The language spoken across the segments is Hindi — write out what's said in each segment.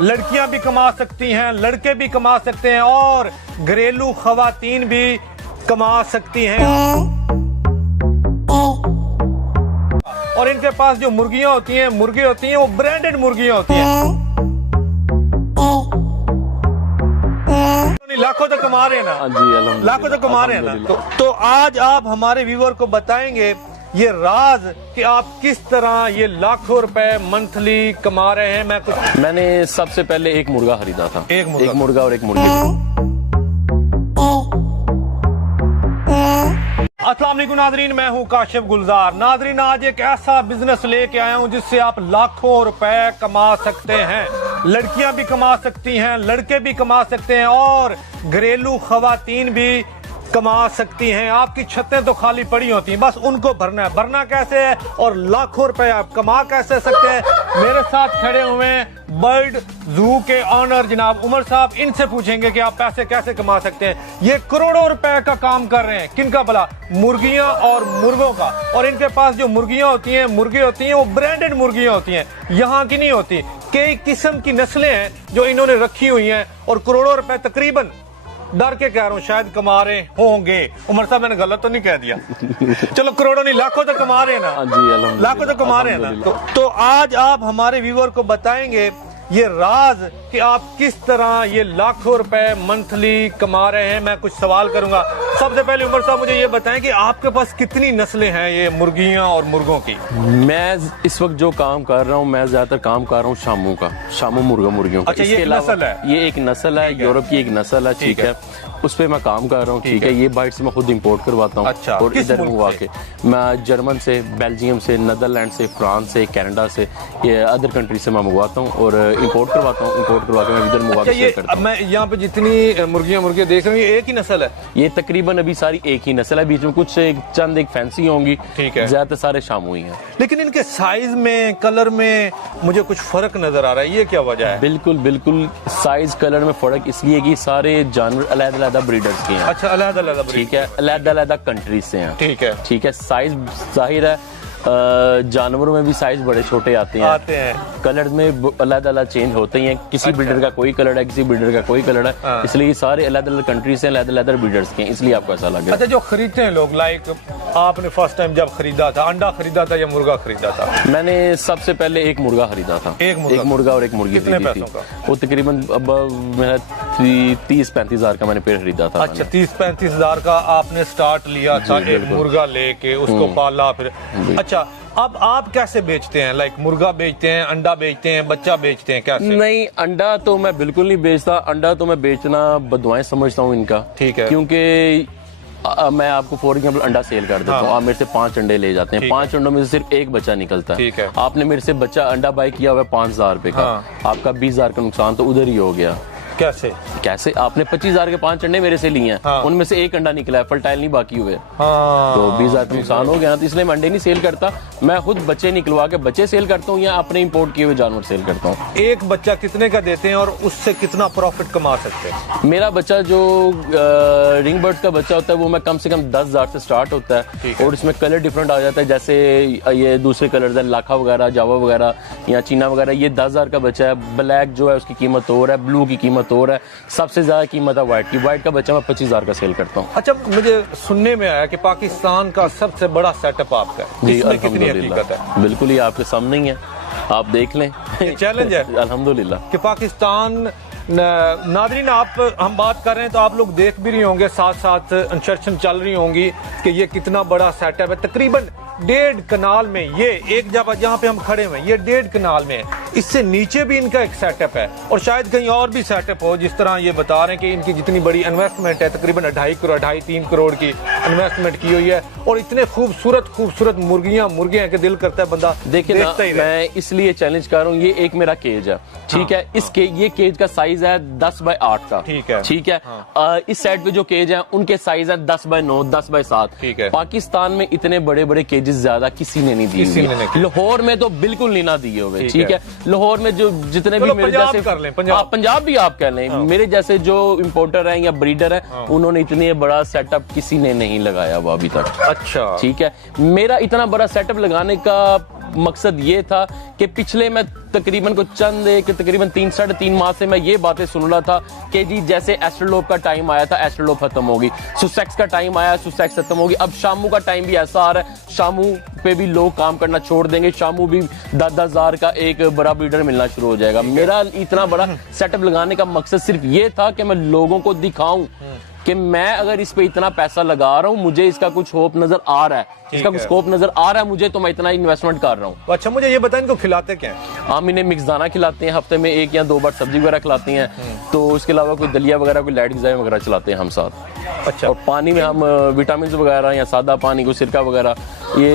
लड़कियां भी कमा सकती हैं, लड़के भी कमा सकते हैं और घरेलू खवातीन भी कमा सकती हैं। और इनके पास जो मुर्गियां होती हैं, मुर्गे होती हैं, वो ब्रांडेड मुर्गियां होती हैं। लाखों तो कमा रहे हैं ना? जी, लाखों तो कमा रहे हैं ना? तो आज आप हमारे व्यूअर को बताएंगे ये राज कि आप किस तरह ये लाखों रुपए मंथली कमा रहे हैं। मैंने सबसे पहले एक मुर्गा खरीदा था। एक मुर्गा और एक मुर्गी। अस्सलाम वालेकुम नाजरीन, मैं हूं काशिफ गुलजार। नाजरीन, आज एक ऐसा बिजनेस लेके आया हूं जिससे आप लाखों रुपए कमा सकते हैं। लड़कियां भी कमा सकती हैं, लड़के भी कमा सकते हैं और घरेलू खवातीन भी कमा सकती हैं। आपकी छतें तो खाली पड़ी होती हैं, बस उनको भरना है। भरना कैसे है और लाखों रुपए आप कमा कैसे सकते हैं? मेरे साथ खड़े हुए हैं बर्ड जू के ऑनर जनाब उमर साहब। इनसे पूछेंगे कि आप पैसे कैसे कमा सकते हैं। ये करोड़ों रुपए का काम कर रहे हैं। किनका भला? मुर्गियां और मुर्गों का। और इनके पास जो मुर्गियां होती हैं, मुर्गे होती हैं, वो ब्रांडेड मुर्गियां होती हैं, यहाँ की नहीं होती। कई किस्म की नस्लें हैं जो इन्होंने रखी हुई हैं और करोड़ों रुपए तकरीबन, डर के कह रहा हूँ, शायद कमा रहे होंगे। उमर साहब, मैंने गलत तो नहीं कह दिया? चलो, करोड़ों नहीं, लाखों तो कमा रहे हैं ना? जी, लाखों तो कमा रहे हैं ना? तो आज आप हमारे व्यूअर को बताएंगे ये राज कि आप किस तरह ये लाखों रुपए मंथली कमा रहे हैं। मैं कुछ सवाल करूंगा। सबसे पहले उमर साहब मुझे ये बताएं कि आपके पास कितनी नस्लें हैं ये मुर्गियां और मुर्गों की? मैं इस वक्त जो काम कर रहा हूँ, मैं ज्यादातर काम कर रहा हूँ शामू मुर्गियों का। अच्छा, ये एक नस्ल है? ये एक नस्ल है, यूरोप की एक नस्ल है। ठीक है, उस पर मैं काम कर रहा हूँ। ठीक है, ये बाइट से मैं खुद इंपोर्ट करवाता हूँ। अच्छा, और इधर मंगवा के मैं जर्मन से, बेल्जियम से, नीदरलैंड से, फ्रांस से, कनाडा से, ये अदर कंट्री से मैं मंगवाता हूँ और इंपोर्ट करवाता हूँ। इंपोर्ट करवा के मैं इधर मंगवा के सेल करता हूँ। मैं यहाँ पे जितनी मुर्गे देख रहे हैं, ये एक ही नस्ल है? ये तकरीबन अभी सारी एक ही नस्ल है। बीच में कुछ चंद एक फैंसी होंगी। ठीक है, ज्यादातर सारे शामू ही हैं। लेकिन इनके साइज में, कलर में मुझे कुछ फर्क नजर आ रहा है। ये क्या वजह है? बिल्कुल साइज कलर में फर्क इसलिए कि सारे जानवर अलग-अलग ब्रीडर्स के हैं। अच्छा, अलग-अलग। ठीक है, अलग-अलग कंट्रीज से हैं। ठीक है, साइज जाहिर है जानवरों में भी साइज बड़े छोटे आते हैं। कलर में अलग-अलग चेंज होते हैं। किसी ब्रीडर का कोई कलर है, किसी ब्रीडर का कोई कलर है। इसलिए सारे अलग-अलग कंट्री से अलग-अलग ब्रीडर्स के हैं, इसलिए आपको ऐसा लगे। अच्छा, जो खरीदते हैं लोग, लाइक आपने फर्स्ट टाइम जब खरीदा था, अंडा खरीदा था या मुर्गा खरीदा था? मैंने सबसे पहले एक मुर्गा खरीदा था। एक मुर्गा और एक मुर्गी खरीदी थी। वो तकरीबन अब मेरा 30-35 हजार का मैंने पेड़ खरीदा था। अच्छा, 30-35 हजार का आपने स्टार्ट लिया था एक मुर्गा लेके, उसको पाला फिर। अच्छा, अब आप कैसे बेचते हैं? लाइक मुर्गा बेचते हैं, अंडा बेचते हैं, बच्चा बेचते हैं, कैसे? नहीं, अंडा तो मैं बिल्कुल नहीं बेचता। अंडा तो मैं बेचना बददुआएं समझता हूँ इनका। ठीक है, क्योंकि मैं आपको फॉर एग्जाम्पल अंडा सेल कर देता हूँ। आप मेरे से 5 अंडे ले जाते हैं, 5 अंडों में से सिर्फ एक बच्चा निकलता है। ठीक है, आपने मेरे से बच्चा अंडा बाय किया हुआ है 5,000 रुपए का। आपका 20,000 का नुकसान तो उधर ही हो गया। कैसे आपने 25,000 के 5 अंडे मेरे से लिए हैं। उनमें से एक अंडा निकला है, फर्टाइल नहीं बाकी हुए। तो 20,000 का नुकसान हो गया ना। तो इसलिए मैं अंडे नहीं सेल करता। मैं खुद बच्चे निकलवा के बच्चे सेल करता हूँ या अपने इंपोर्ट किए हुए जानवर सेल करता हूँ। एक बच्चा कितने का देते हैं और उससे कितना प्रॉफिट कमा सकते हैं? मेरा बच्चा जो रिंग बर्ड्स का बच्चा होता है वो मैं कम से कम 10,000 से स्टार्ट होता है। और इसमें कलर डिफरेंट आ जाता है, जैसे ये दूसरे कलर है, लाखा वगैरह, जावा वगैरह या चीना वगैरह। ये 10,000 का बच्चा है। ब्लैक जो है उसकी कीमत और है, ब्लू की कीमत और है। सबसे ज्यादा कीमत है व्हाइट की। व्हाइट का बच्चा मैं 25,000 का सेल करता हूँ। अच्छा, मुझे सुनने में आया कि पाकिस्तान का सबसे बड़ा सेटअप आपका है। जी, कितनी हकीकत है? बिल्कुल, ये आपके सामने ही है, आप देख लें। चैलेंज है अल्हम्दुलिल्लाह कि पाकिस्तान। नादरीन, हम बात कर रहे हैं तो आप लोग देख भी रही होंगे, साथ साथ इंसर्शन चल रही होंगी कि ये कितना बड़ा सेटअप है। तकरीबन 1.5 कनाल में ये एक जगह जहाँ पे हम खड़े हुए हैं, ये 1.5 कनाल में है। इससे नीचे भी इनका एक सेटअप है और शायद कहीं और भी सेटअप हो। जिस तरह ये बता रहे हैं कि इनकी जितनी बड़ी इन्वेस्टमेंट है, तकरीबन 2.5-3 करोड़ की इन्वेस्टमेंट की हुई है। और इतने खूबसूरत मुर्गियां हैं कि दिल करता है बंदा देखिए ना। मैं इसलिए चैलेंज कर रहा हूँ, ये एक मेरा केज है। ठीक है, ये केज का साइज है 10x8 का। ठीक है, इस साइड पे जो केज है उनके साइज है 10x9, 10x7। ठीक है, पाकिस्तान में इतने बड़े बड़े केजेस ज्यादा किसी ने नहीं दिए। लाहौर में तो बिल्कुल नहीं ना दिए हुए। ठीक है, लाहौर में जो जितने भी मेरे जैसे, पंजाब भी आप कह लें, मेरे जैसे जो इम्पोर्टर है या ब्रीडर है, उन्होंने इतने बड़ा सेटअप किसी ने नहीं लगाया हुआ अभी तक। अच्छा, ठीक है, मेरा इतना बड़ा सेटअप लगाने का मकसद ये था कि पिछले मैं तकरीबन तकरीबन 3-3.5 माह से मैं ये बातें सुन रहा था कि जी जैसे एस्ट्रोलोप का टाइम आया था, एस्ट्रोलोप खत्म होगी, सुसेक्स का टाइम आया, सुसेक्स खत्म होगी, अब शामू का टाइम भी ऐसा आ रहा है, शामू पे भी लोग काम करना छोड़ देंगे, शामू भी 10,000 का एक बड़ा ब्रीडर मिलना शुरू हो जाएगा। मेरा इतना बड़ा सेटअप लगाने का मकसद सिर्फ ये था कि मैं लोगों को दिखाऊं कि मैं अगर इस पे इतना पैसा लगा रहा हूं, मुझे इसका कुछ होप नजर आ रहा है, इसका कुछ स्कोप नजर आ रहा है मुझे, तो मैं इतना इन्वेस्टमेंट कर रहा हूं। अच्छा मुझे ये बताएं इनको खिलाते क्या हैं? हम इन्हें मिक्स दाना खिलाते हैं, हफ्ते में 1 या 2 बार सब्जी वगैरह खिलाते हैं, तो उसके अलावा कोई दलिया वगैरह, कोई लाइट ग़िज़ाएं वगैरह चलाते हैं हम साथ। अच्छा। और पानी में हम विटामिन वगैरह या सादा पानी, कोई सिरका वगैरह, ये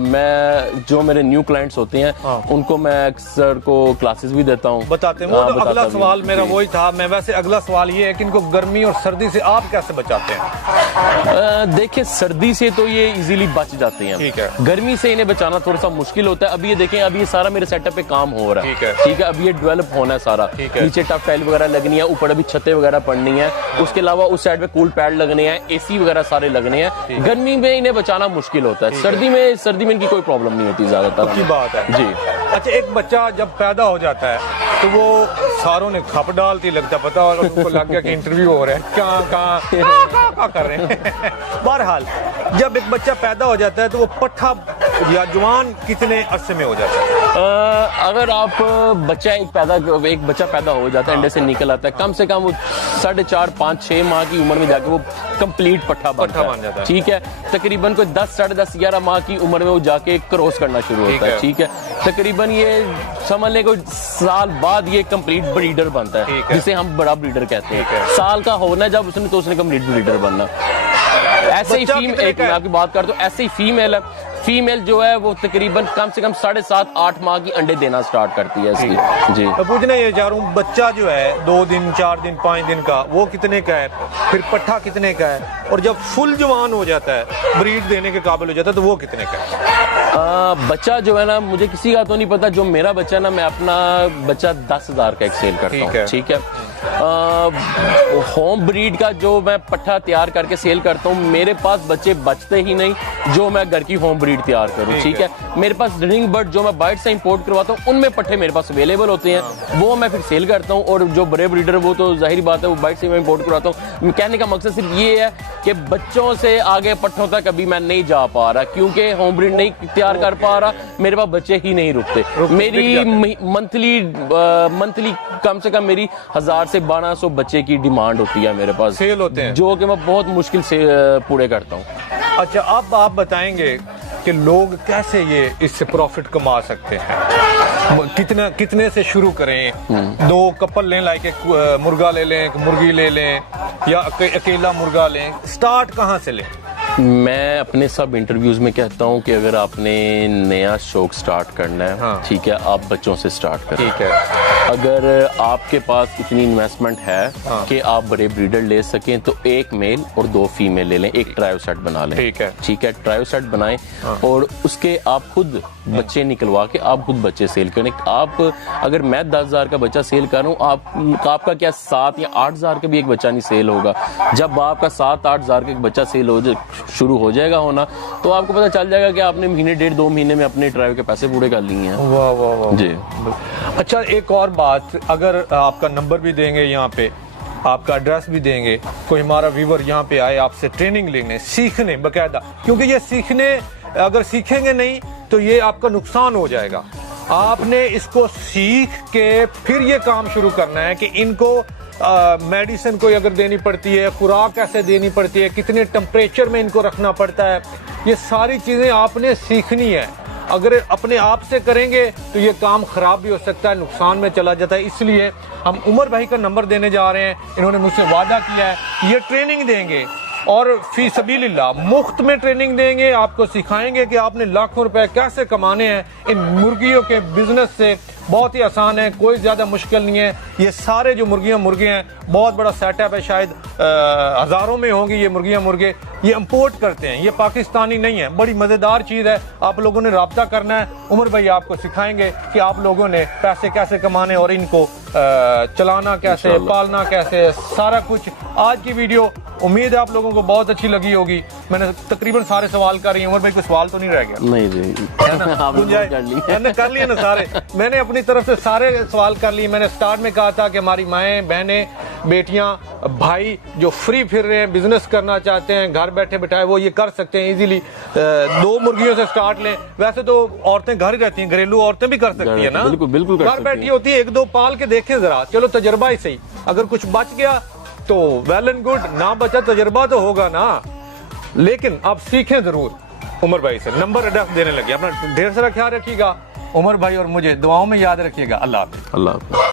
मैं जो मेरे न्यू क्लाइंट्स होते हैं उनको मैं अक्सर को क्लासेस भी देता हूँ, बताते हैं। तो अगला सवाल मेरा वही था, मैं वैसे अगला सवाल ये है कि इनको गर्मी और सर्दी से आप कैसे बचाते हैं? देखिए सर्दी से तो ये इजीली बच जाते हैं, ठीक है। गर्मी से इन्हें बचाना थोड़ा सा मुश्किल होता है। अभी ये देखें, अभी ये सारा मेरे सेटअप पे काम हो रहा है, ठीक है, अभी ये डेवलप होना है सारा, नीचे टफ टाइल वगैरह लगनी है, ऊपर अभी छतें वगैरह पड़नी है, उसके अलावा उस साइड पे कूल पैड लगने हैं, एसी वगैरह सारे लगने हैं। गर्मी में इन्हें बचाना मुश्किल होता है, सर्दी में इनकी कोई प्रॉब्लम नहीं होती ज्यादातर। की बात है जी। अच्छा एक बच्चा जब पैदा हो जाता है तो वो सारों ने खप डालती लगता पता, और उनको लग गया कि इंटरव्यू हो रहा है, क्या कर रहे हैं। बहरहाल जब एक बच्चा पैदा हो जाता है तो वो पट्ठा या जवान कितने अरसे में हो जाता है? अगर आप एक बच्चा पैदा हो जाता है, अंडे से निकल आता है, कम से कम वो 4.5, 5, 6 माह की उम्र में जाके वो कंप्लीट पट्ठा बन जाता है, ठीक है। तकरीबन कोई 10, 10.5, 11 माह की उम्र में वो जाके क्रॉस करना शुरू होता है, ठीक है। तकरीबन ये समझ लें कोई साल बाद ये कंप्लीट ब्रीडर बनता है, जिसे हम बड़ा ब्रीडर कहते हैं। साल का होना जब उसने कंप्लीट ब्रीडर बनना। ऐसे ही मैं आपकी बात करता हूँ, ऐसे ही फीमेल जो है वो तकरीबन कम से कम 7.5-8 माह की अंडे देना स्टार्ट करती है इसकी। जी मैं पूछना ये चाह रहा हूँ, बच्चा जो है 2 दिन, 4 दिन, 5 दिन का, वो कितने का है? फिर पट्ठा कितने का है? और जब फुल जवान हो जाता है, ब्रीड देने के काबिल हो जाता है, तो वो कितने का है? बच्चा जो है ना, मुझे किसी का तो नहीं पता, जो मेरा बच्चा ना, मैं अपना बच्चा 10,000 का एक सेल करता हूँ, ठीक है। होम ब्रीड का जो मैं पट्ठा तैयार करके सेल करता हूँ, मेरे पास बच्चे बचते ही नहीं जो मैं घर की होम ब्रीड तैयार करूँ, ठीक है। मेरे पास रिंग बर्ड जो मैं बाइट से इंपोर्ट करवाता हूँ, उनमें पट्ठे मेरे पास अवेलेबल होते हैं, वो मैं फिर सेल करता हूँ। और जो बड़े ब्रीडर, वो तो जाहिर बात है वो बाइट से मैं इंपोर्ट करवाता हूँ। कहने का मकसद सिर्फ ये है कि बच्चों से आगे पट्ठों तक अभी मैं नहीं जा पा रहा, क्योंकि होम ब्रीड नहीं तैयार कर पा रहा, मेरे पास बच्चे ही नहीं रुकते। मेरी मंथली कम से कम मेरी 1000 से 1200 बच्चे की डिमांड होती है मेरे पास, सेल होते हैं, जो कि मैं बहुत मुश्किल से पूरे करता हूँ। अच्छा अब आप बताएंगे कि लोग कैसे ये इससे प्रॉफिट कमा सकते हैं? कितने से शुरू करें? 2 कपल लें, लाइक एक मुर्गा ले लें, एक मुर्गी ले लें, या अकेला मुर्गा लें? स्टार्ट कहाँ से लें? मैं अपने सब इंटरव्यूज में कहता हूं कि अगर आपने नया शौक स्टार्ट करना है, ठीक है, आप बच्चों से स्टार्ट करें, ठीक है। अगर आपके पास इतनी इन्वेस्टमेंट है कि आप बड़े ब्रीडर ले सकें, तो 1 मेल और 2 फीमेल ले लें, एक ट्रायो सेट बना लें, ठीक है, ट्रायो सेट बनाएं और उसके आप खुद बच्चे निकलवा के आप खुद बच्चे सेल करें। आप अगर मैं 10,000 का बच्चा सेल कर रहा हूँ, आपका क्या 7 या 8,000 का भी एक बच्चा नहीं सेल होगा। जब आपका 7-8 हज़ार का एक बच्चा सेल शुरू हो जाएगा होना, तो आपको पता चल जाएगा कि आपने महीने 1.5-2 महीने में अपने ट्रायल के पैसे पूरे कर लिए हैं। वाह वाह वाह जी। अच्छा एक और बात, अगर आपका नंबर भी देंगे, यहाँ पे आपका एड्रेस भी देंगे, कोई हमारा व्यूवर यहाँ पे आए आपसे ट्रेनिंग लेने, सीखने बकायदा, क्योंकि ये सीखने, अगर सीखेंगे नहीं तो ये आपका नुकसान हो जाएगा। आपने इसको सीख के फिर ये काम शुरू करना है कि इनको मेडिसिन कोई अगर देनी पड़ती है, खुराक कैसे देनी पड़ती है, कितने टेम्परेचर में इनको रखना पड़ता है, ये सारी चीज़ें आपने सीखनी है। अगर अपने आप से करेंगे तो ये काम खराब भी हो सकता है, नुकसान में चला जाता है। इसलिए हम उमर भाई का नंबर देने जा रहे हैं। इन्होंने मुझसे वादा किया है कि ये ट्रेनिंग देंगे और फी सबीलिल्लाह मुफ्त में ट्रेनिंग देंगे, आपको सिखाएंगे कि आपने लाखों रुपए कैसे कमाने हैं इन मुर्गियों के बिजनेस से, बहुत ही आसान है, कोई ज्यादा मुश्किल नहीं है। ये सारे जो मुर्गियां मुर्गे हैं, बहुत बड़ा सेटअप है, शायद हजारों में होंगी ये मुर्गियां मुर्गे। ये इंपोर्ट करते हैं, ये पाकिस्तानी नहीं है। बड़ी मजेदार चीज है, आप लोगों ने राब्ता करना है। उमर भाई आपको सिखाएंगे कि आप लोगों ने पैसे कैसे कमाने और इनको चलाना कैसे, पालना कैसे, सारा कुछ। आज की वीडियो उम्मीद है आप लोगों को बहुत अच्छी लगी होगी। मैंने तकरीबन सारे सवाल कर रही हूँ। उमर भाई कोई सवाल तो नहीं रह गया? नहीं जी, मैंने कर लिए ना सारे। मैंने अपनी तरफ से सारे सवाल कर लिए। मैंने स्टार्ट में कहा था कि हमारी माएँ, बहनें, बेटियां, भाई जो फ्री फिर रहे हैं, बिजनेस करना चाहते हैं, घर बैठे बिठाए, वो ये कर सकते हैं इजीली। 2 मुर्गियों से स्टार्ट लें। वैसे तो औरतें घर ही रहती हैं, घरेलू औरतें भी कर सकती है ना, बिल्कुल बिल्कुल घर बैठी होती है। 1-2 पाल के देखें जरा, चलो तजर्बा ही सही। अगर कुछ बच गया तो वेल एंड गुड, ना बचा तजर्बा तो होगा ना। लेकिन आप सीखें जरूर उमर भाई से। नंबर एड्रेस देने लगे। अपना ढेर सारा ख्याल रखिएगा। उमर भाई और मुझे दुआओं में याद रखिएगा। अल्लाह हाफिज़। अल्लाह हाफिज़।